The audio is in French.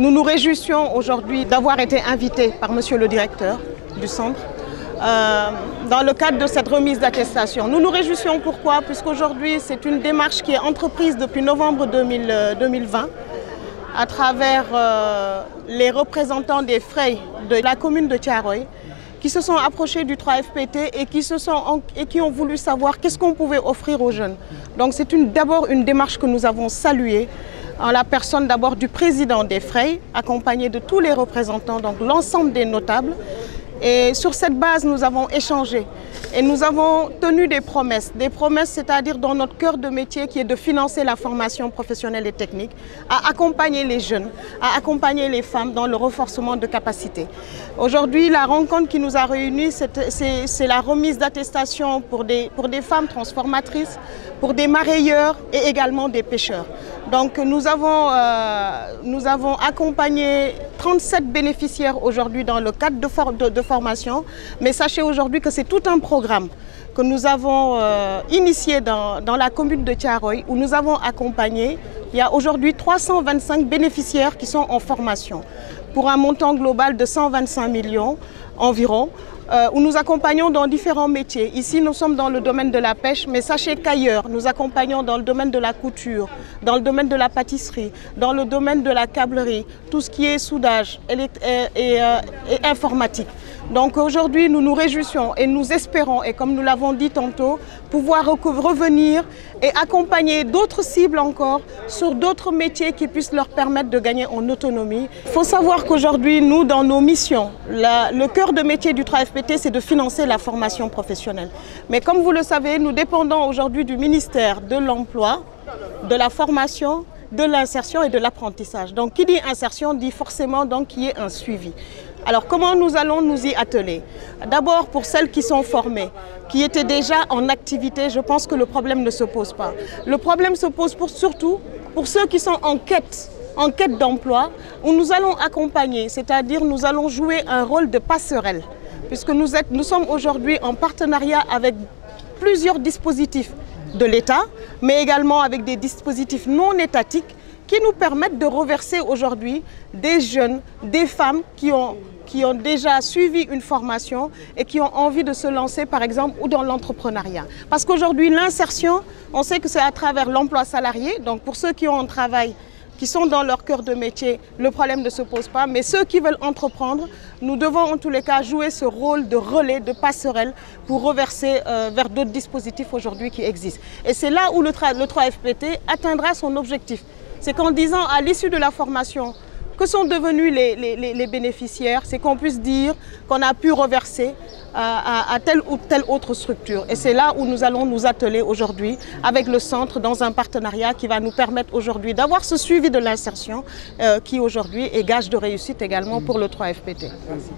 Nous nous réjouissons aujourd'hui d'avoir été invités par Monsieur le directeur du centre dans le cadre de cette remise d'attestation. Nous nous réjouissons pourquoi? Puisqu'aujourd'hui c'est une démarche qui est entreprise depuis novembre 2020 à travers les représentants des Frey de la commune de Thiaroye qui se sont approchés du 3FPT et qui ont voulu savoir qu'est-ce qu'on pouvait offrir aux jeunes. Donc c'est d'abord une démarche que nous avons saluée en la personne d'abord du président des Frey, accompagné de tous les représentants, donc l'ensemble des notables. Et sur cette base, nous avons échangé et nous avons tenu des promesses, c'est-à-dire dans notre cœur de métier qui est de financer la formation professionnelle et technique, à accompagner les jeunes, à accompagner les femmes dans le renforcement de capacités. Aujourd'hui, la rencontre qui nous a réunis, c'est la remise d'attestation pour des femmes transformatrices, pour des marailleurs et également des pêcheurs. Donc nous avons accompagné 37 bénéficiaires aujourd'hui dans le cadre de formation, mais sachez aujourd'hui que c'est tout un programme que nous avons initié dans la commune de Thiaroye où nous avons accompagné. Il y a aujourd'hui 325 bénéficiaires qui sont en formation pour un montant global de 125 millions environ. Où nous accompagnons dans différents métiers. Ici, nous sommes dans le domaine de la pêche, mais sachez qu'ailleurs, nous accompagnons dans le domaine de la couture, dans le domaine de la pâtisserie, dans le domaine de la câblerie, tout ce qui est soudage et informatique. Donc aujourd'hui, nous nous réjouissons et nous espérons, et comme nous l'avons dit tantôt, pouvoir revenir et accompagner d'autres cibles encore sur d'autres métiers qui puissent leur permettre de gagner en autonomie. Il faut savoir qu'aujourd'hui, nous, dans nos missions, le cœur de métier du 3FPT, c'est de financer la formation professionnelle. Mais comme vous le savez, nous dépendons aujourd'hui du ministère de l'Emploi, de la formation, de l'insertion et de l'apprentissage. Donc qui dit insertion dit forcément qu'il y ait un suivi. Alors comment nous allons nous y atteler? D'abord pour celles qui sont formées, qui étaient déjà en activité, je pense que le problème ne se pose pas. Le problème se pose surtout pour ceux qui sont en quête d'emploi, où nous allons accompagner, c'est-à-dire nous allons jouer un rôle de passerelle, puisque nous sommes aujourd'hui en partenariat avec plusieurs dispositifs de l'État, mais également avec des dispositifs non étatiques qui nous permettent de reverser aujourd'hui des jeunes, des femmes qui ont déjà suivi une formation et qui ont envie de se lancer par exemple ou dans l'entrepreneuriat. Parce qu'aujourd'hui l'insertion, on sait que c'est à travers l'emploi salarié, donc pour ceux qui ont un travail, qui sont dans leur cœur de métier, le problème ne se pose pas. Mais ceux qui veulent entreprendre, nous devons en tous les cas jouer ce rôle de relais, de passerelle pour reverser vers d'autres dispositifs aujourd'hui qui existent. Et c'est là où le 3FPT atteindra son objectif. C'est qu'en disant à l'issue de la formation, que sont devenus les bénéficiaires, c'est qu'on puisse dire qu'on a pu reverser à telle ou telle autre structure. Et c'est là où nous allons nous atteler aujourd'hui avec le centre dans un partenariat qui va nous permettre aujourd'hui d'avoir ce suivi de l'insertion qui aujourd'hui est gage de réussite également pour le 3FPT. Merci.